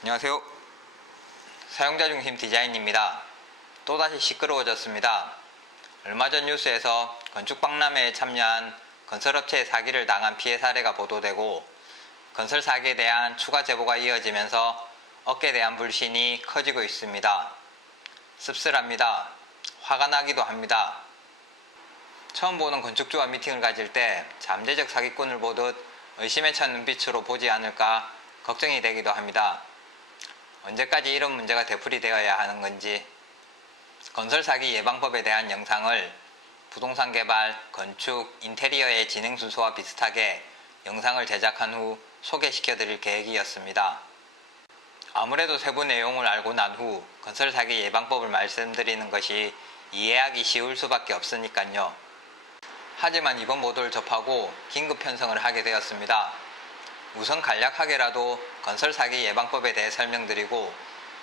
안녕하세요. 사용자 중심 디자인입니다. 또다시 시끄러워졌습니다. 얼마 전 뉴스에서 건축박람회에 참여한 건설업체의 사기를 당한 피해 사례가 보도되고 건설 사기에 대한 추가 제보가 이어지면서 업계에 대한 불신이 커지고 있습니다. 씁쓸합니다. 화가 나기도 합니다. 처음 보는 건축주와 미팅을 가질 때 잠재적 사기꾼을 보듯 의심에 찬 눈빛으로 보지 않을까 걱정이 되기도 합니다. 언제까지 이런 문제가 되풀이되어야 하는 건지. 건설 사기 예방법에 대한 영상을 부동산 개발, 건축, 인테리어의 진행 순서와 비슷하게 영상을 제작한 후 소개시켜 드릴 계획이었습니다. 아무래도 세부 내용을 알고 난 후 건설 사기 예방법을 말씀드리는 것이 이해하기 쉬울 수밖에 없으니까요. 하지만 이번 보도를 접하고 긴급 편성을 하게 되었습니다. 우선 간략하게라도 건설 사기 예방법에 대해 설명드리고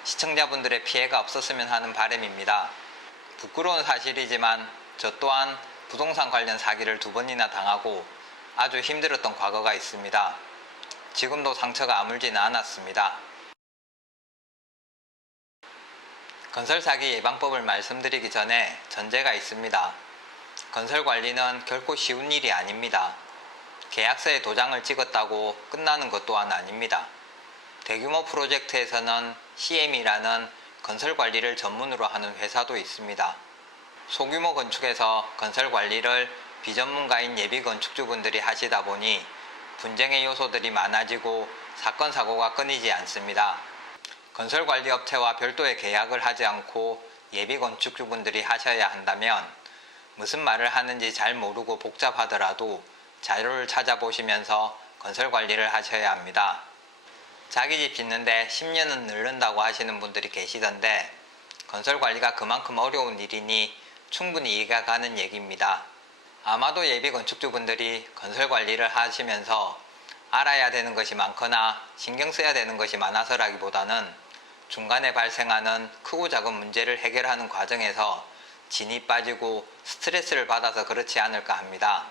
시청자분들의 피해가 없었으면 하는 바람입니다. 부끄러운 사실이지만 저 또한 부동산 관련 사기를 2번이나 당하고 아주 힘들었던 과거가 있습니다. 지금도 상처가 아물지는 않았습니다. 건설 사기 예방법을 말씀드리기 전에 전제가 있습니다. 건설 관리는 결코 쉬운 일이 아닙니다. 계약서에 도장을 찍었다고 끝나는 것 또한 아닙니다. 대규모 프로젝트에서는 CM이라는 건설 관리를 전문으로 하는 회사도 있습니다. 소규모 건축에서 건설 관리를 비전문가인 예비 건축주분들이 하시다 보니 분쟁의 요소들이 많아지고 사건 사고가 끊이지 않습니다. 건설 관리 업체와 별도의 계약을 하지 않고 예비 건축주분들이 하셔야 한다면 무슨 말을 하는지 잘 모르고 복잡하더라도 자료를 찾아보시면서 건설 관리를 하셔야 합니다. 자기 집 짓는데 10년은 늘는다고 하시는 분들이 계시던데 건설 관리가 그만큼 어려운 일이니 충분히 이해가 가는 얘기입니다. 아마도 예비 건축주분들이 건설 관리를 하시면서 알아야 되는 것이 많거나 신경 써야 되는 것이 많아서라기보다는 중간에 발생하는 크고 작은 문제를 해결하는 과정에서 진이 빠지고 스트레스를 받아서 그렇지 않을까 합니다.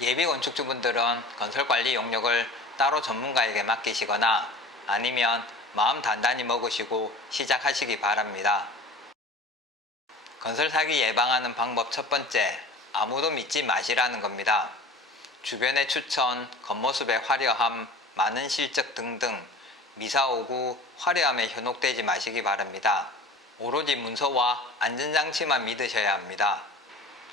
예비 건축주분들은 건설관리 용역을 따로 전문가에게 맡기시거나 아니면 마음 단단히 먹으시고 시작하시기 바랍니다. 건설 사기 예방하는 방법 첫 번째, 아무도 믿지 마시라는 겁니다. 주변의 추천, 겉모습의 화려함, 많은 실적 등등 미사오구, 화려함에 현혹되지 마시기 바랍니다. 오로지 문서와 안전장치만 믿으셔야 합니다.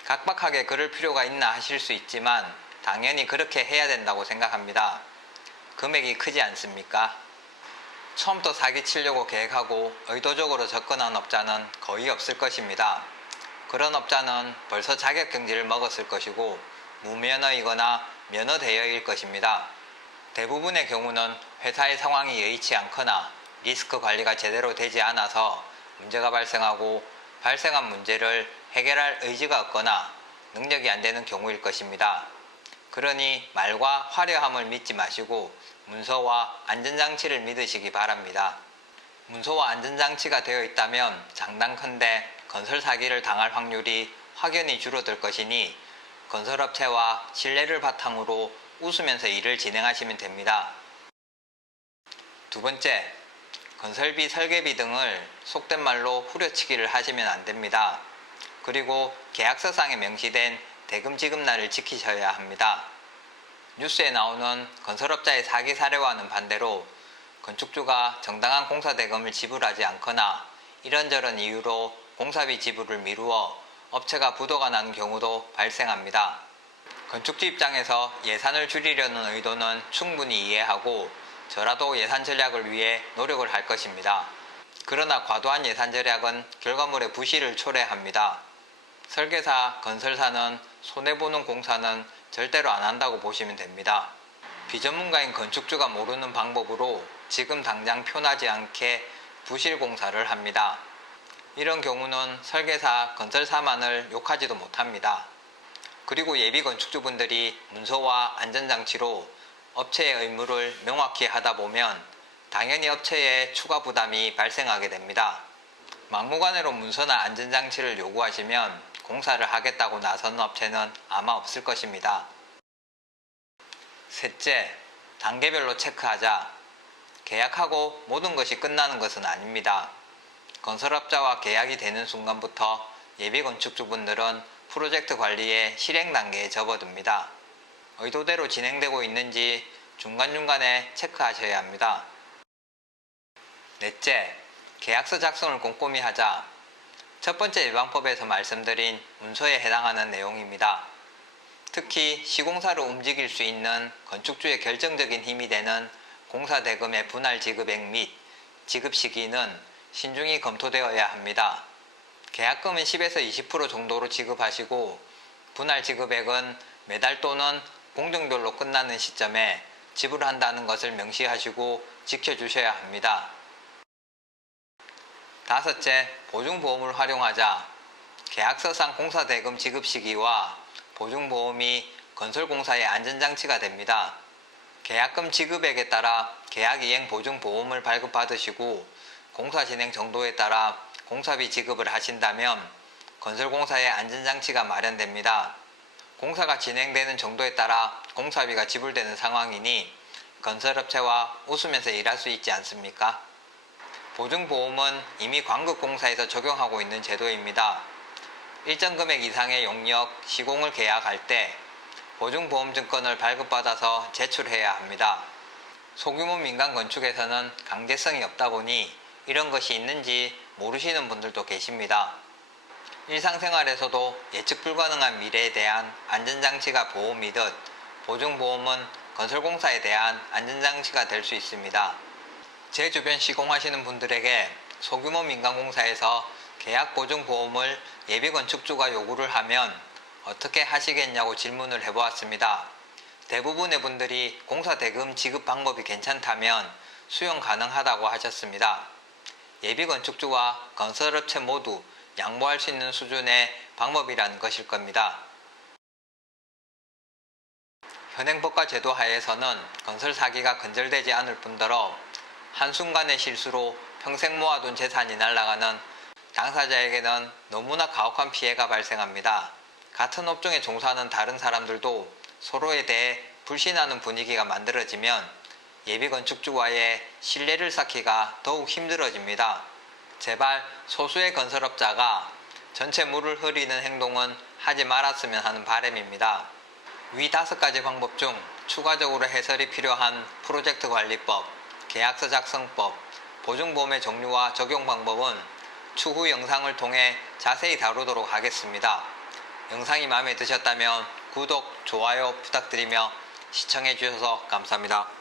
각박하게 그럴 필요가 있나 하실 수 있지만 당연히 그렇게 해야 된다고 생각합니다. 금액이 크지 않습니까? 처음부터 사기치려고 계획하고 의도적으로 접근한 업자는 거의 없을 것입니다. 그런 업자는 벌써 자격경지를 먹었을 것이고 무면허이거나 면허대여일 것입니다. 대부분의 경우는 회사의 상황이 여의치 않거나 리스크 관리가 제대로 되지 않아서 문제가 발생하고 발생한 문제를 해결할 의지가 없거나 능력이 안 되는 경우일 것입니다. 그러니 말과 화려함을 믿지 마시고 문서와 안전장치를 믿으시기 바랍니다. 문서와 안전장치가 되어 있다면 장단컨대 건설 사기를 당할 확률이 확연히 줄어들 것이니 건설업체와 신뢰를 바탕으로 웃으면서 일을 진행하시면 됩니다. 두 번째, 건설비, 설계비 등을 속된 말로 후려치기를 하시면 안 됩니다. 그리고 계약서상에 명시된 대금 지급날을 지키셔야 합니다. 뉴스에 나오는 건설업자의 사기 사례와는 반대로 건축주가 정당한 공사 대금을 지불하지 않거나 이런저런 이유로 공사비 지불을 미루어 업체가 부도가 나는 경우도 발생합니다. 건축주 입장에서 예산을 줄이려는 의도는 충분히 이해하고 저라도 예산 절약을 위해 노력을 할 것입니다. 그러나 과도한 예산 절약은 결과물의 부실을 초래합니다. 설계사, 건설사는 손해보는 공사는 절대로 안 한다고 보시면 됩니다. 비전문가인 건축주가 모르는 방법으로 지금 당장 표나지 않게 부실 공사를 합니다. 이런 경우는 설계사, 건설사만을 욕하지도 못합니다. 그리고 예비 건축주분들이 문서와 안전장치로 업체의 의무를 명확히 하다 보면 당연히 업체에 추가 부담이 발생하게 됩니다. 막무가내로 문서나 안전장치를 요구하시면 공사를 하겠다고 나서는 업체는 아마 없을 것입니다. 셋째, 단계별로 체크하자. 계약하고 모든 것이 끝나는 것은 아닙니다. 건설업자와 계약이 되는 순간부터 예비건축주분들은 프로젝트 관리의 실행 단계에 접어듭니다. 의도대로 진행되고 있는지 중간중간에 체크하셔야 합니다. 넷째, 계약서 작성을 꼼꼼히 하자. 첫 번째 일반법에서 말씀드린 문서에 해당하는 내용입니다. 특히 시공사를 움직일 수 있는 건축주의 결정적인 힘이 되는 공사대금의 분할 지급액 및 지급 시기는 신중히 검토되어야 합니다. 계약금은 10에서 20% 정도로 지급하시고 분할 지급액은 매달 또는 공정별로 끝나는 시점에 지불한다는 것을 명시하시고 지켜주셔야 합니다. 다섯째, 보증보험을 활용하자. 계약서상 공사대금 지급 시기와 보증보험이 건설공사의 안전장치가 됩니다. 계약금 지급액에 따라 계약이행 보증보험을 발급받으시고 공사 진행 정도에 따라 공사비 지급을 하신다면 건설공사의 안전장치가 마련됩니다. 공사가 진행되는 정도에 따라 공사비가 지불되는 상황이니 건설업체와 웃으면서 일할 수 있지 않습니까? 보증보험은 이미 광급공사에서 적용하고 있는 제도입니다. 일정 금액 이상의 용역, 시공을 계약할 때 보증보험 증권을 발급받아서 제출해야 합니다. 소규모 민간 건축에서는 강제성이 없다 보니 이런 것이 있는지 모르시는 분들도 계십니다. 일상생활에서도 예측 불가능한 미래에 대한 안전장치가 보험이듯 보증보험은 건설공사에 대한 안전장치가 될 수 있습니다. 제 주변 시공하시는 분들에게 소규모 민간공사에서 계약보증보험을 예비건축주가 요구를 하면 어떻게 하시겠냐고 질문을 해보았습니다. 대부분의 분들이 공사대금 지급 방법이 괜찮다면 수용 가능하다고 하셨습니다. 예비건축주와 건설업체 모두 양보할 수 있는 수준의 방법이라는 것일 겁니다. 현행법과 제도 하에서는 건설 사기가 근절되지 않을 뿐더러 한순간의 실수로 평생 모아둔 재산이 날아가는 당사자에게는 너무나 가혹한 피해가 발생합니다. 같은 업종에 종사하는 다른 사람들도 서로에 대해 불신하는 분위기가 만들어지면 예비건축주와의 신뢰를 쌓기가 더욱 힘들어집니다. 제발 소수의 건설업자가 전체 물을 흐리는 행동은 하지 말았으면 하는 바람입니다. 위 5가지 방법 중 추가적으로 해설이 필요한 프로젝트 관리법, 계약서 작성법, 보증보험의 종류와 적용 방법은 추후 영상을 통해 자세히 다루도록 하겠습니다. 영상이 마음에 드셨다면 구독, 좋아요 부탁드리며 시청해주셔서 감사합니다.